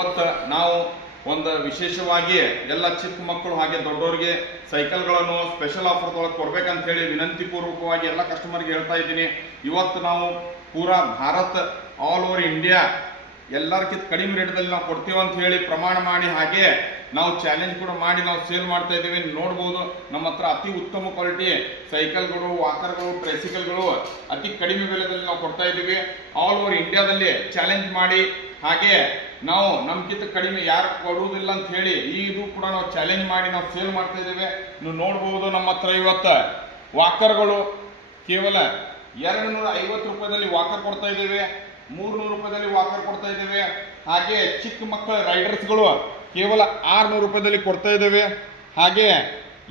ಇವತ್ತು ನಾವು ಒಂದು ವಿಶೇಷವಾಗಿ ಎಲ್ಲ ಚಿಕ್ಕ ಮಕ್ಕಳು ಹಾಗೆ ದೊಡ್ಡವರಿಗೆ ಸೈಕಲ್ಗಳನ್ನು ಸ್ಪೆಷಲ್ ಆಫರ್ ಒಳಗೆ ಕೊಡ್ಬೇಕಂತ ಹೇಳಿ ವಿನಂತಿ ಪೂರ್ವಕವಾಗಿ ಎಲ್ಲ ಕಸ್ಟಮರ್ಗೆ ಹೇಳ್ತಾ ಇದ್ದೀನಿ. ಇವತ್ತು ನಾವು ಪೂರಾ ಭಾರತ ಆಲ್ ಓವರ್ ಇಂಡಿಯಾ ಎಲ್ಲರಿಗಿಂತ ಕಡಿಮೆ ರೇಟ್ದಲ್ಲಿ ನಾವು ಕೊಡ್ತೀವಿ ಅಂತ ಹೇಳಿ ಪ್ರಮಾಣ ಮಾಡಿ, ಹಾಗೆ ನಾವು ಚಾಲೆಂಜ್ ಕೂಡ ಮಾಡಿ ನಾವು ಸೇಲ್ ಮಾಡ್ತಾ ಇದ್ದೀವಿ. ನೋಡ್ಬೋದು ನಮ್ಮ ಹತ್ರ ಅತಿ ಉತ್ತಮ ಕ್ವಾಲಿಟಿ ಸೈಕಲ್ಗಳು, ವಾಕರ್ಗಳು, ಟ್ರೈಸಿಕಲ್ಗಳು ಅತಿ ಕಡಿಮೆ ಬೆಲೆದಲ್ಲಿ ನಾವು ಕೊಡ್ತಾ ಇದ್ದೀವಿ. ಆಲ್ ಓವರ್ ಇಂಡಿಯಾದಲ್ಲಿ ಚಾಲೆಂಜ್ ಮಾಡಿ, ಹಾಗೆ ನಾವು ನಮ್ಗಿಂತ ಕಡಿಮೆ ಯಾರು ಕೊಡುವುದಿಲ್ಲ ಅಂತ ಹೇಳಿ ಇದು ಕೂಡ ನಾವು ಚಾಲೆಂಜ್ ಮಾಡಿ ನಾವು ಸೇಲ್ ಮಾಡ್ತಾ ಇದ್ದೇವೆ. ನೀವು ನೋಡ್ಬೋದು ನಮ್ಮ ಹತ್ರ ಇವತ್ತು ವಾಕರ್ಗಳು ಕೇವಲ 250 ರೂಪಾಯಿದಲ್ಲಿ ವಾಕರ್ ಕೊಡ್ತಾ ಇದ್ದೇವೆ, 300 ರೂಪಾಯಿದಲ್ಲಿ ವಾಕರ್ ಕೊಡ್ತಾ ಇದ್ದೇವೆ. ಹಾಗೆ ಚಿಕ್ಕ ಮಕ್ಕಳ ರೈಡರ್ಸ್ಗಳು ಕೇವಲ 600 ರೂಪಾಯಿದಲ್ಲಿ ಕೊಡ್ತಾ ಇದ್ದೇವೆ. ಹಾಗೆ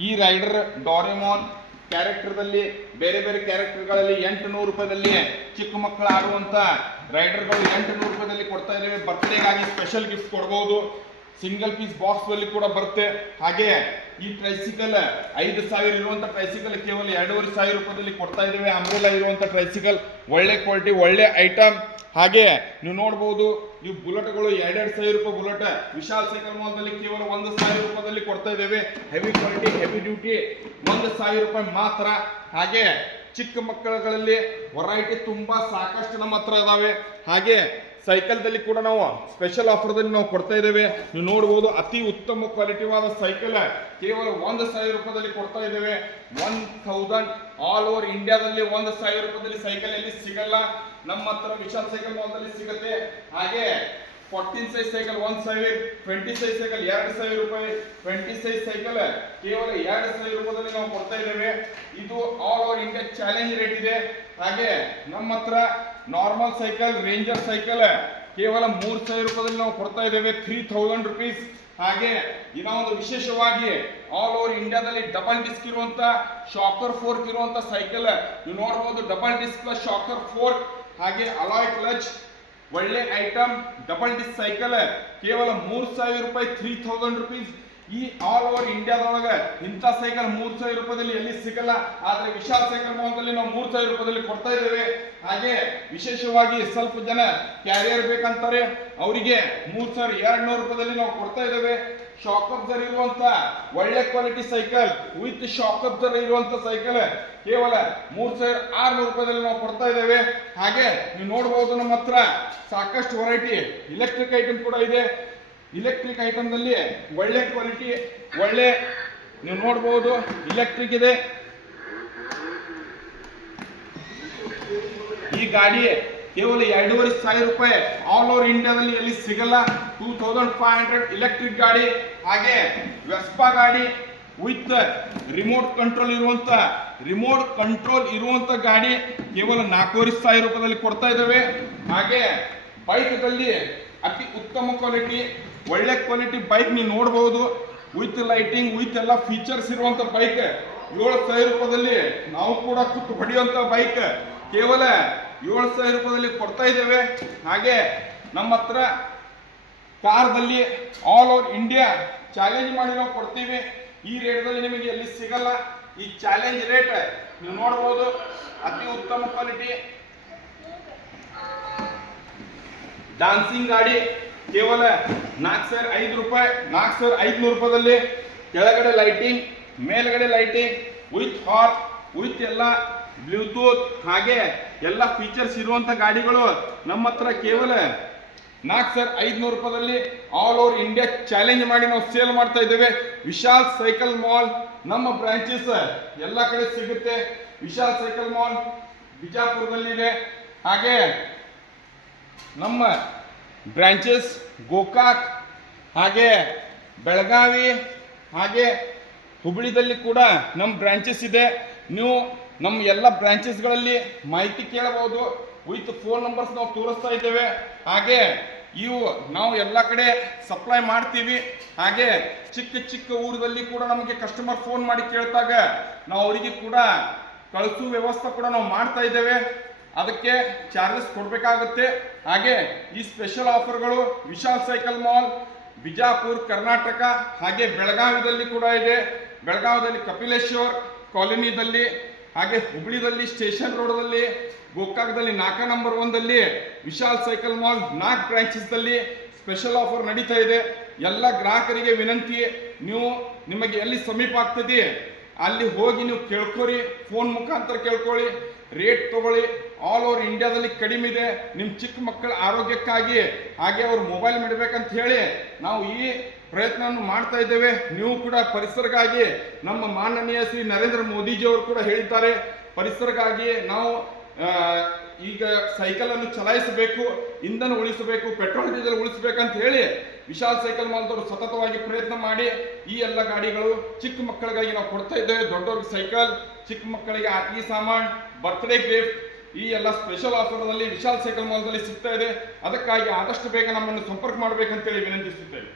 ಈ ರೈಡರ್ ಡೋರೆಮೋನ್ ಕ್ಯಾರೆಕ್ಟರ್ದಲ್ಲಿ ಬೇರೆ ಬೇರೆ ಕ್ಯಾರೆಕ್ಟರ್ಗಳಲ್ಲಿ 800 ರೂಪಾಯಿದಲ್ಲಿ ಚಿಕ್ಕ ಮಕ್ಕಳು ಆಡುವಂಥ ರೈಡರ್ಗಳು 800 ರೂಪಾಯಿದಲ್ಲಿ ಕೊಡ್ತಾ ಇದ್ದೇವೆ. ಬರ್ತ್ಡೇಗಾಗಿ ಸ್ಪೆಷಲ್ ಗಿಫ್ಟ್ ಕೊಡ್ಬೋದು. ಸಿಂಗಲ್ ಪೀಸ್ ಬಾಕ್ಸ್ ಅಲ್ಲಿ ಕೂಡ ಬರುತ್ತೆ. ಹಾಗೆ ಈ ಟ್ರೈಸಿಕಲ್ 5000 ಇರುವಂತ ಟ್ರೈಸಿಕಲ್ ಕೇವಲ 2500 ರೂಪಾಯಿದಲ್ಲಿ ಕೊಡ್ತಾ ಇದ್ದೇವೆ. ಅಂಬ್ರೆಲಾ ಇರುವಂತ ಟ್ರೈಸಿಕಲ್ ಒಳ್ಳೆ ಕ್ವಾಲಿಟಿ, ಒಳ್ಳೆ ಐಟಮ್. ಹಾಗೆ ನೀವು ನೋಡಬಹುದು ಇವು ಬುಲೆಟ್ಗಳು 2,500 ರೂಪಾಯಿ ಬುಲೆಟ್ ವಿಶಾಲ್ ಸೈಕಲ್ ಮಾಲ್ದಲ್ಲಿ ಕೇವಲ 1,000 ರೂಪಾಯಿದಲ್ಲಿ ಕೊಡ್ತಾ ಇದ್ದೇವೆ. ಹೆವಿ ಕ್ವಾಲಿಟಿ, ಹೆವಿ ಡ್ಯೂಟಿ 1,000 ರೂಪಾಯಿ ಮಾತ್ರ. ಹಾಗೆ ಚಿಕ್ಕ ಮಕ್ಕಳುಗಳಲ್ಲಿ ವೆರೈಟಿ ತುಂಬಾ ಸಾಕಷ್ಟು ನಮ್ಮ ಹತ್ರ ಇದಾವೆ. ಹಾಗೆ ಸೈಕಲ್ದಲ್ಲಿ ಕೂಡ ನಾವು ಸ್ಪೆಷಲ್ ಆಫರ್ದಲ್ಲಿ ನಾವು ಕೊಡ್ತಾ ಇದ್ದೇವೆ. ನೀವು ನೋಡಬಹುದು ಅತಿ ಉತ್ತಮ ಕ್ವಾಲಿಟಿವಾದ ಸೈಕಲ್ ಕೇವಲ 1,000 ರೂಪಾಯಿದಲ್ಲಿ ಕೊಡ್ತಾ ಇದ್ದೇವೆ. 1,000 ಆಲ್ ಓವರ್ ಇಂಡಿಯಾದಲ್ಲಿ 1,000 ರೂಪಾಯಿದಲ್ಲಿ ಸೈಕಲ್ ಎಲ್ಲಿ ಸಿಗಲ್ಲ, ನಮ್ಮ ಹತ್ರ ವಿಶಾಲ್ ಸೈಕಲ್ ಮಾಲ್ದಲ್ಲಿ ಸಿಗುತ್ತೆ. ಹಾಗೆ 14 ಸೈಜ್ ಸೈಕಲ್ 1,000, 20 ಸೈಜ್ ಸೈಕಲ್ 2,000 ರೂಪಾಯಿ, 20 ಸೈಜ್ ಸೈಕಲ್ ಕೇವಲ 2,000 ರೂಪಾಯಿದಲ್ಲಿ ನಾವು ಕೊಡ್ತಾ ಇದ್ದೇವೆ. ಇದು all over India challenge rate ಇದೆ. ಹಾಗೆ ನಮ್ಮ ಹತ್ರ ನಾರ್ಮಲ್ ಸೈಕಲ್, ರೇಂಜರ್ ಸೈಕಲ್ ಕೇವಲ 3,000 ರೂಪಾಯಿದಲ್ಲಿ ನಾವು ಕೊಡ್ತಾ ಇದ್ದೇವೆ, 3,000 ರುಪೀಸ್. ಹಾಗೆ ಇನ್ನೊಂದು ವಿಶೇಷವಾಗಿ ಆಲ್ ಓವರ್ ಇಂಡಿಯಾದಲ್ಲಿ ಡಬಲ್ ಡಿಸ್ಕ್ ಇರುವಂತ ಶಾಕರ್ ಫೋರ್ಕ್ ಇರುವಂತ ಸೈಕಲ್ ನೀವು ನೋಡಬಹುದು. ಡಬಲ್ ಡಿಸ್ಕ್ ಶಾಕರ್ ಫೋರ್ಕ್, ಹಾಗೆ ಅಲಾಯ್ ಕ್ಲಚ್ ಒಳ್ಳೆ ಐಟಮ್. ಡಬಲ್ ಡಿಸ್ಕ್ ಸೈಕಲ್ ಕೇವಲ 3,000 ರೂಪಾಯಿ, 3,000 ರುಪೀಸ್. ಈ ಆಲ್ ಓವರ್ ಇಂಡಿಯಾದೊಳಗೆ ಇಂಥ ಸೈಕಲ್ 3,000 ರೂಪಾಯಿದಲ್ಲಿ ಎಲ್ಲಿ ಸಿಗಲ್ಲ. ಆದ್ರೆ ವಿಶಾಲ್ ಸೈಕಲ್ ಮಾಲ್ದಲ್ಲಿ ನಾವು 3,000 ರೂಪಾಯಿದಲ್ಲಿ ಕೊಡ್ತಾ ಇದ್ದೇವೆ. ಹಾಗೆ ವಿಶೇಷವಾಗಿ ಸ್ವಲ್ಪ ಜನ ಕ್ಯಾರಿಯರ್ ಬೇಕಂತಾರೆ, ಅವರಿಗೆ 3,200 ರೂಪಾಯಿದಲ್ಲಿ ನಾವು ಕೊಡ್ತಾ ಇದ್ದೇವೆ. ಶಾಕ್ ಅಬ್ಸರ್ ಇರುವಂತ ಒಳ್ಳೆ quality cycle with shock absorber ಇರುವಂತ ಸೈಕಲ್ ಕೇವಲ 3,600 ರೂಪಾಯಿದಲ್ಲಿ ನಾವು ಕೊಡ್ತಾ ಇದ್ದೇವೆ. ಹಾಗೆ ನೀವು ನೋಡಬಹುದು ನಮ್ಮ ಹತ್ರ ಸಾಕಷ್ಟು ವೆರೈಟಿ ಇಲೆಕ್ಟ್ರಿಕ್ ಐಟಮ್ ಕೂಡ ಇದೆ. ಇಲೆಕ್ಟ್ರಿಕ್ ಐಟಮ್ದಲ್ಲಿ ಒಳ್ಳೆ ಕ್ವಾಲಿಟಿ, ಒಳ್ಳೆ ನೀವು ನೋಡಬಹುದು ಇಲೆಕ್ಟ್ರಿಕ್ ಇದೆ. ಈ ಗಾಡಿ ಕೇವಲ 2,500 ರೂಪಾಯಿ, ಆಲ್ ಓವರ್ ಇಂಡಿಯಾದಲ್ಲಿ ಎಲ್ಲಿ ಸಿಗಲ್ಲ. 2,500 ಇಲೆಕ್ಟ್ರಿಕ್ ಗಾಡಿ. ಹಾಗೆ ವೆಸ್ಪಾ ಗಾಡಿ ವಿತ್ ರಿಮೋಟ್ ಕಂಟ್ರೋಲ್ ಇರುವಂತ ಗಾಡಿ ಕೇವಲ 4,500 ರೂಪಾಯಿದಲ್ಲಿ ಕೊಡ್ತಾ ಇದ್ದೇವೆ. ಹಾಗೆ ಬೈಕ್ದಲ್ಲಿ ಅತಿ ಉತ್ತಮ ಕ್ವಾಲಿಟಿ, ಒಳ್ಳೆ ಕ್ವಾಲಿಟಿ ಬೈಕ್ ನೀವು ನೋಡಬಹುದು. ವಿತ್ ಲೈಟಿಂಗ್, ವಿತ್ ಎಲ್ಲ ಫೀಚರ್ಸ್ ಇರುವಂತ ಬೈಕ್ 7,000 ರೂಪಾಯಿದಲ್ಲಿ ನಾವು ಕೂಡ ಕೂತು ಹೊಡೆಯುವಂತ ಬೈಕ್ ಕೇವಲ 7,000 ರೂಪಾಯಿದಲ್ಲಿ ಕೊಡ್ತಾ ಇದ್ದೇವೆ. ಹಾಗೆ ನಮ್ಮ ಹತ್ರ ಕಾರ್ದಲ್ಲಿ ಆಲ್ ಓವರ್ ಇಂಡಿಯಾ ಚಾಲೆಂಜ್ ಮಾಡಿ ನಾವು ಕೊಡ್ತೀವಿ. ಈ ರೇಟ್ದಲ್ಲಿ ನಿಮಗೆ ಎಲ್ಲಿ ಸಿಗಲ್ಲ. ಈ ಚಾಲೆಂಜ್ ರೇಟ್ ನೀವು ನೋಡಬಹುದು, ಅತಿ ಉತ್ತಮ ಕ್ವಾಲಿಟಿ. ಡಾನ್ಸಿಂಗ್ ಗಾಡಿ ಕೇವಲ 4,500 ರೂಪಾಯಿ, 4,500 ರೂಪಾಯಿದಲ್ಲಿ ಕೆಳಗಡೆ ಲೈಟಿಂಗ್, ಮೇಲ್ಗಡೆ ಲೈಟಿಂಗ್ ವಿತ್ ಹಾರ್ನ್, ವಿತ್ ಎಲ್ಲ ಬ್ಲೂಟೂತ್, ಹಾಗೆ ಎಲ್ಲ ಫೀಚರ್ಸ್ ಇರುವಂತ ಗಾಡಿಗಳು ನಮ್ಮ ಹತ್ರ ಕೇವಲ 4,500 ರೂಪಾಯಿದಲ್ಲಿ ಆಲ್ ಓವರ್ ಇಂಡಿಯಾ ಚಾಲೆಂಜ್ ಮಾಡಿ ನಾವು ಸೇಲ್ ಮಾಡ್ತಾ ಇದ್ದೇವೆ. ವಿಶಾಲ್ ಸೈಕಲ್ ಮಾಲ್ ನಮ್ಮ ಬ್ರಾಂಚಸ್ ಎಲ್ಲ ಕಡೆ ಸಿಗುತ್ತೆ. ವಿಶಾಲ್ ಸೈಕಲ್ ಮಾಲ್ ಬಿಜಾಪುರದಲ್ಲಿದೆ. ಹಾಗೆ ನಮ್ಮ ಬ್ರಾಂಚಸ್ ಗೋಕಾಕ್, ಹಾಗೆ ಬೆಳಗಾವಿ, ಹಾಗೆ ಹುಬ್ಬಳ್ಳಿದಲ್ಲಿ ಕೂಡ ನಮ್ಮ ಬ್ರಾಂಚಸ್ ಇದೆ. ನೀವು ನಮ್ಮ ಎಲ್ಲ ಬ್ರಾಂಚಸ್ಗಳಲ್ಲಿ ಮಾಹಿತಿ ಕೇಳಬಹುದು. ವಿತ್ ಫೋನ್ ನಂಬರ್ಸ್ ನಾವು ತೋರಿಸ್ತಾ ಇದ್ದೇವೆ. ಹಾಗೆ ಇವು ನಾವು ಎಲ್ಲ ಕಡೆ ಸಪ್ಲೈ ಮಾಡ್ತೀವಿ. ಹಾಗೆ ಚಿಕ್ಕ ಚಿಕ್ಕ ಊರಲ್ಲಿ ಕೂಡ ನಮಗೆ ಕಸ್ಟಮರ್ ಫೋನ್ ಮಾಡಿ ಕೇಳ್ತಾಗ ನಾವು ಅವರಿಗೆ ಕೂಡ ಕಳಿಸುವ ವ್ಯವಸ್ಥೆ ಕೂಡ ನಾವು ಮಾಡ್ತಾ ಇದ್ದೇವೆ. ಅದಕ್ಕೆ ಚಾರ್ಜಸ್ ಕೊಡಬೇಕಾಗುತ್ತೆ. ಹಾಗೆ ಈ ಸ್ಪೆಷಲ್ ಆಫರ್ಗಳು ವಿಶಾಲ್ ಸೈಕಲ್ ಮಾಲ್ ಬಿಜಾಪುರ್ ಕರ್ನಾಟಕ, ಹಾಗೆ ಬೆಳಗಾವಿದಲ್ಲಿ ಕೂಡ ಇದೆ. ಬೆಳಗಾವಿದಲ್ಲಿ ಕಪಿಲೇಶ್ವರ್ ಕಾಲೋನಿದಲ್ಲಿ, ಹಾಗೆ ಹುಬ್ಬಳ್ಳಿದಲ್ಲಿ ಸ್ಟೇಷನ್ ರೋಡ್ದಲ್ಲಿ, ಗೋಕಾಕದಲ್ಲಿ 4 ನಂಬರ್ 1ದಲ್ಲಿ ವಿಶಾಲ್ ಸೈಕಲ್ ಮಾಲ್ 4 ಬ್ರಾಂಚಸ್ದಲ್ಲಿ ಸ್ಪೆಷಲ್ ಆಫರ್ ನಡೀತಾ ಇದೆ. ಎಲ್ಲ ಗ್ರಾಹಕರಿಗೆ ವಿನಂತಿ, ನಿಮಗೆ ಎಲ್ಲಿ ಸಮೀಪ ಆಗ್ತದೆ ಅಲ್ಲಿ ಹೋಗಿ ನೀವು ಕೇಳ್ಕೊರಿ, ಫೋನ್ ಮುಖಾಂತರ ಕೇಳ್ಕೊಳ್ಳಿ, ರೇಟ್ ತಗೊಳ್ಳಿ. ಆಲ್ ಓವರ್ ಇಂಡಿಯಾದಲ್ಲಿ ಕಡಿಮೆ ಇದೆ. ನಿಮ್ಮ ಚಿಕ್ಕ ಮಕ್ಕಳ ಆರೋಗ್ಯಕ್ಕಾಗಿ ಹಾಗೆ ಅವ್ರು ಮೊಬೈಲ್ ಮಾಡಬೇಕಂತ ಹೇಳಿ ನಾವು ಈ ಪ್ರಯತ್ನವನ್ನು ಮಾಡ್ತಾ ಇದ್ದೇವೆ. ನೀವು ಕೂಡ ಪರಿಸರಕ್ಕಾಗಿ, ನಮ್ಮ ಮಾನನೀಯ ಶ್ರೀ ನರೇಂದ್ರ ಮೋದಿಜಿಯವರು ಕೂಡ ಹೇಳಿದ್ದಾರೆ, ಪರಿಸರಕ್ಕಾಗಿ ನಾವು ಈಗ ಸೈಕಲ್ ಅನ್ನು ಚಲಾಯಿಸಬೇಕು, ಇಂಧನ ಉಳಿಸಬೇಕು, ಪೆಟ್ರೋಲ್ ಡೀಸೆಲ್ ಉಳಿಸಬೇಕಂತ ಹೇಳಿ ವಿಶಾಲ್ ಸೈಕಲ್ ಮಾಲ್ದವರು ಸತತವಾಗಿ ಪ್ರಯತ್ನ ಮಾಡಿ ಈ ಎಲ್ಲ ಗಾಡಿಗಳು ಚಿಕ್ಕ ಮಕ್ಕಳಿಗಾಗಿ ನಾವು ಕೊಡ್ತಾ ಇದ್ದೇವೆ. ದೊಡ್ಡವ್ರಿಗೆ ಸೈಕಲ್, ಚಿಕ್ಕ ಮಕ್ಕಳಿಗೆ ಆಟಿಕೆ ಸಾಮಾನ್, ಬರ್ತ್ಡೇ ಗಿಫ್ಟ್, ಈ ಎಲ್ಲ ಸ್ಪೆಷಲ್ ಆಫರ್ನಲ್ಲಿ ವಿಶಾಲ್ ಸೈಕಲ್ ಮಾಲ್ದಲ್ಲಿ ಸಿಗ್ತಾ ಇದೆ. ಅದಕ್ಕಾಗಿ ಆದಷ್ಟು ಬೇಗ ನಮ್ಮನ್ನು ಸಂಪರ್ಕ ಮಾಡಬೇಕಂತೇಳಿ ವಿನಂತಿಸುತ್ತೇವೆ.